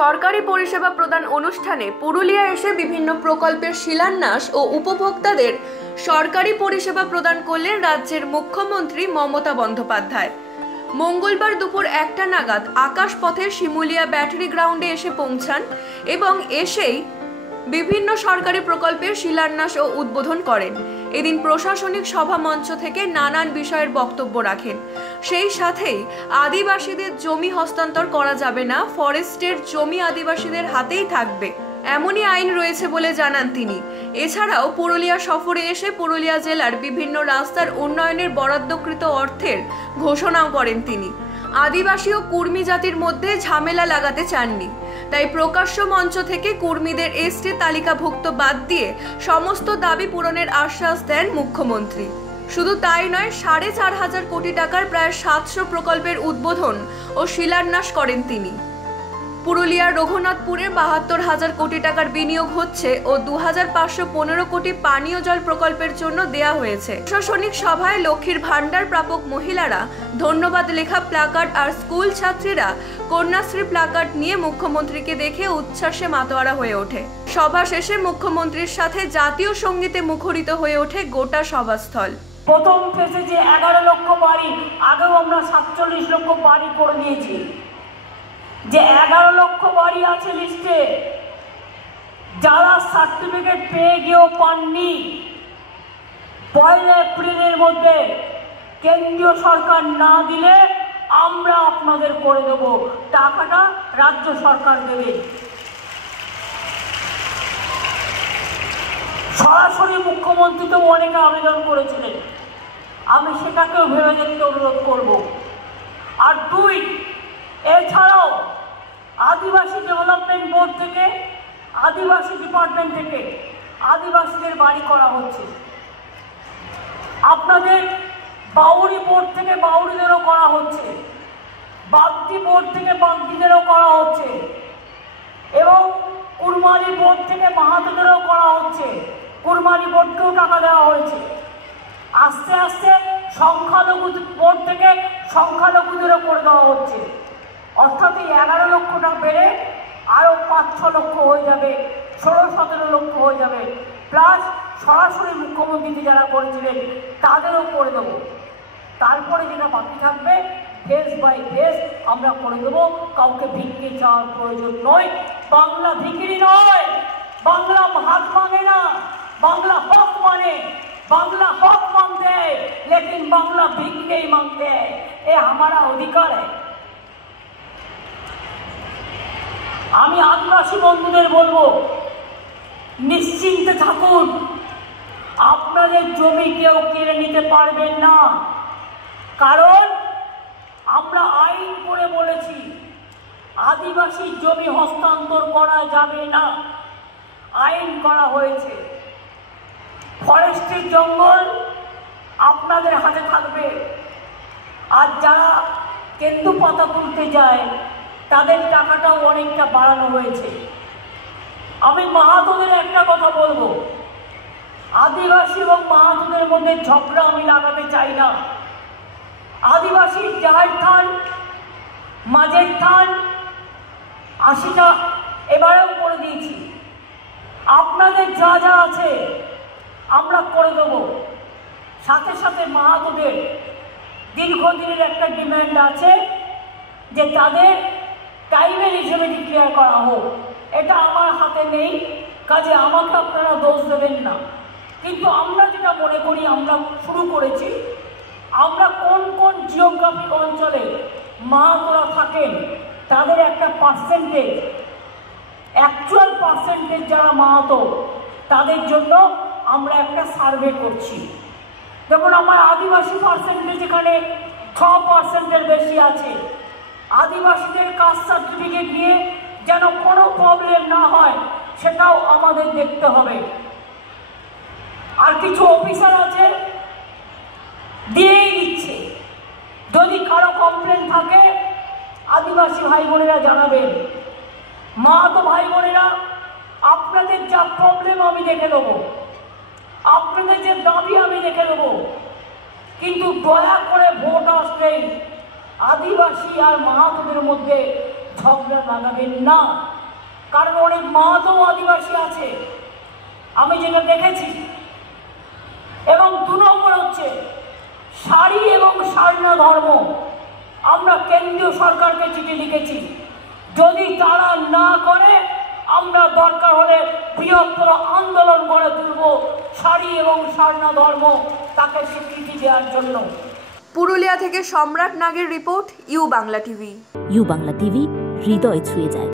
সরকারি পরিষেবা প্রদান অনুষ্ঠানে পুরুলিয়া এসে বিভিন্ন প্রকল্পের শিলান্যাস ও উপভোক্তাদের সরকারি পরিষেবা প্রদান করলেন রাজ্যের মুখ্যমন্ত্রী মমতা বন্দ্যোপাধ্যায়। মঙ্গলবার দুপুর 1টা নাগাদ আকাশপথের শিমুলিয়া ব্যাটারি গ্রাউন্ডে এসে পৌঁছান এবং এসেই বিভিন্ন সরকারি প্রকল্পের শিলান্যাস ও উদ্বোধন করেন। এদিন প্রশাসনিক সভা মঞ্চ থেকে নানান বিষয়ের বক্তব্য রাখেন। সেই সাথেই আদিবাসীদের জমি হস্তান্তর করা যাবে না, ফরেস্টের জমি আদিবাসীদের হাতেই থাকবে, এমনই আইন রয়েছে বলে জানান তিনি। এছাড়াও পুরুলিয়া সফরে এসে পুরুলিয়া জেলার বিভিন্ন রাস্তার উন্নয়নের বরাদ্দকৃত অর্থের ঘোষণাও করেন তিনি। আদিবাসী ও কুর্মী জাতির মধ্যে ঝামেলা লাগাতে চাননি, তাই প্রকাশ্য মঞ্চ থেকে কুর্মীদের এসটি তালিকাভুক্ত বাদ দিয়ে সমস্ত দাবি পূরণের আশ্বাস দেন মুখ্যমন্ত্রী। শুধু তাই নয়, 4,500 কোটি টাকার প্রায় 700 প্রকল্পের উদ্বোধন ও শিলান্যাস করেন তিনি। পুরুলিয়ার রঘুনাথপুরে 72,000 কোটি টাকার বিনিয়োগ হচ্ছে ও 2,515 কোটি পানীয় জল প্রকল্পের জন্য দেয়া হয়েছে। প্রশাসনিক সভায় লক্ষ্মীর ভান্ডার প্রাপক মহিলারা ধন্যবাদ লেখা প্লাকার্ড আর স্কুল ছাত্রীরা কন্যাশ্রী প্লাকার্ড নিয়ে মুখ্যমন্ত্রীকে দেখে উচ্ছ্বাসে মাতোয়ারা হয়ে ওঠে। সভা শেষে মুখ্যমন্ত্রীর সাথে জাতীয় সঙ্গীতে মুখরিত হয়ে ওঠে গোটা সভাস্থল। প্রথম ফেজে যে 11 লক্ষ বাড়ি, আগেও আমরা 47 লক্ষ বাড়ি করে দিয়েছি। যে 11 লক্ষ বাড়ি আছে লিস্টে, যারা সার্টিফিকেট পেয়ে গিয়েও পাননি, 1 এপ্রিলের মধ্যে কেন্দ্রীয় সরকার না দিলে আমরা আপনাদের করে দেব, টাকাটা রাজ্য সরকার দেবে। সরাসরি মুখ্যমন্ত্রী তো অনেকে আবেদন করেছিলেন, আমি সেটাকেও ভেবে দেখতে অনুরোধ করব। আর 2, এছাড়াও আদিবাসী ডেভেলপমেন্ট বোর্ড থেকে, আদিবাসী ডিপার্টমেন্ট থেকে আদিবাসীদের বাড়ি করা হচ্ছে। আপনাদের বাউরি বোর্ড থেকে বাউরিদেরও করা হচ্ছে, বাগদি বোর্ড থেকে বাগদিদেরও করা হচ্ছে, এবং কুরমালি বোর্ড থেকে মাহাতোদেরও করা হচ্ছে। কুরমালি বোর্ডকেও টাকা দেওয়া হয়েছে। আস্তে আস্তে সংখ্যালঘু বোর্ড থেকে সংখ্যালঘুদেরও করে দেওয়া হচ্ছে। অর্থাৎ এই 11 লক্ষটা বেড়ে আরও 5-6 লক্ষ হয়ে যাবে, 16-17 লক্ষ হয়ে যাবে। প্লাস সরাসরি মুখ্যমন্ত্রী যারা করেছিলেন তাদেরও করে দেবো। তারপরে যেটা বাকি থাকবে ফেজ বাই ফেজ আমরা করে দেবো। কাউকে ভিক্ষে চাওয়ার প্রয়োজন নয়। বাংলা ভিখিরি নয়, বাংলা হাত মাঙে না, বাংলা হক মানে। बांग्ला हक मांगते हैं लेकिन बांग्ला भीख नहीं मांगते हैं, ये हमारा अधिकार है। আমি আদিবাসী বন্ধুদের বলবো, নিশ্চিন্তে থাকুন, আপনাদের জমি কেউ কেড়ে নিতে পারবেন না। কারণ আমরা আইন করে বলেছি আদিবাসী জমি হস্তান্তর করা যাবে না, আইন করা হয়েছে। ফরেস্টের জঙ্গল আপনাদের হাতে থাকবে। আর যারা কেন্দু পাতা তুলতে যায় তাদের টাকাটাও অনেকটা বাড়ানো হয়েছে। আমি মাহাতোদের একটা কথা বলবো, আদিবাসী এবং মাহাতোদের মধ্যে ঝগড়া আমি লাগাতে চাই না। আদিবাসীর জাহের থান, মাঝের থান 80টা এবারেও করে দিয়েছি। আপনাদের যা যা আছে আমরা করে দেব। সাথে সাথে মাহাতোদের দীর্ঘদিনের একটা ডিমান্ড আছে যে তাদের ট্রাইবেল হিসেবে ডিক্লেয়ার করা হোক। এটা আমার হাতে নেই, কাজে আমাকে আপনারা দোষ দেবেন না। কিন্তু আমরা যেটা মনে করি, আমরা শুরু করেছি, আমরা কোন কোন জিওগ্রাফিক অঞ্চলে মাহাতোরা থাকেন তাদের একটা পার্সেন্টেজ, অ্যাকচুয়াল পার্সেন্টেজ যারা মাহাতো তাদের জন্য আমরা একটা সার্ভে করছি। যেমন আমার আদিবাসী পার্সেন্টেজ এখানে 6%-এর বেশি আছে। আদিবাসীদের কাস্ট সার্টিফিকেট নিয়ে যেন কোনো প্রবলেম না হয় সেটাও আমাদের দেখতে হবে। আর কিছু অফিসার আছে দিয়েই দিচ্ছে। যদি কারো কমপ্লেন থাকে আদিবাসী ভাই বোনেরা জানাবেন। মাহাতো ভাই বোনেরা, আপনাদের যা প্রবলেম আমি দেখে দেবো, আপনাদের যে দাবি আমি দেখে দেবো, কিন্তু দয়া করে ভোট আসলেই আদিবাসী আর মাহাতোদের মধ্যে ঝগড়া লাগাবেন না। কারণ অনেক মাহাতো আদিবাসী আছে, আমি যেটা দেখেছি। এবং 2 নম্বর হচ্ছে শাড়ি এবং সারনা ধর্ম। আমরা কেন্দ্রীয় সরকারকে চিঠি লিখেছি, যদি তারা না করে আমরা দরকার হলে বৃহত্তর আন্দোলন গড়ে তুলব শাড়ি এবং সারনা ধর্ম তাকে স্বীকৃতি দেওয়ার জন্য। পুরুলিয়া থেকে সম্রাট নাগের report, U Bangla TV. U Bangla TV, হৃদয় ছুঁয়ে যায়।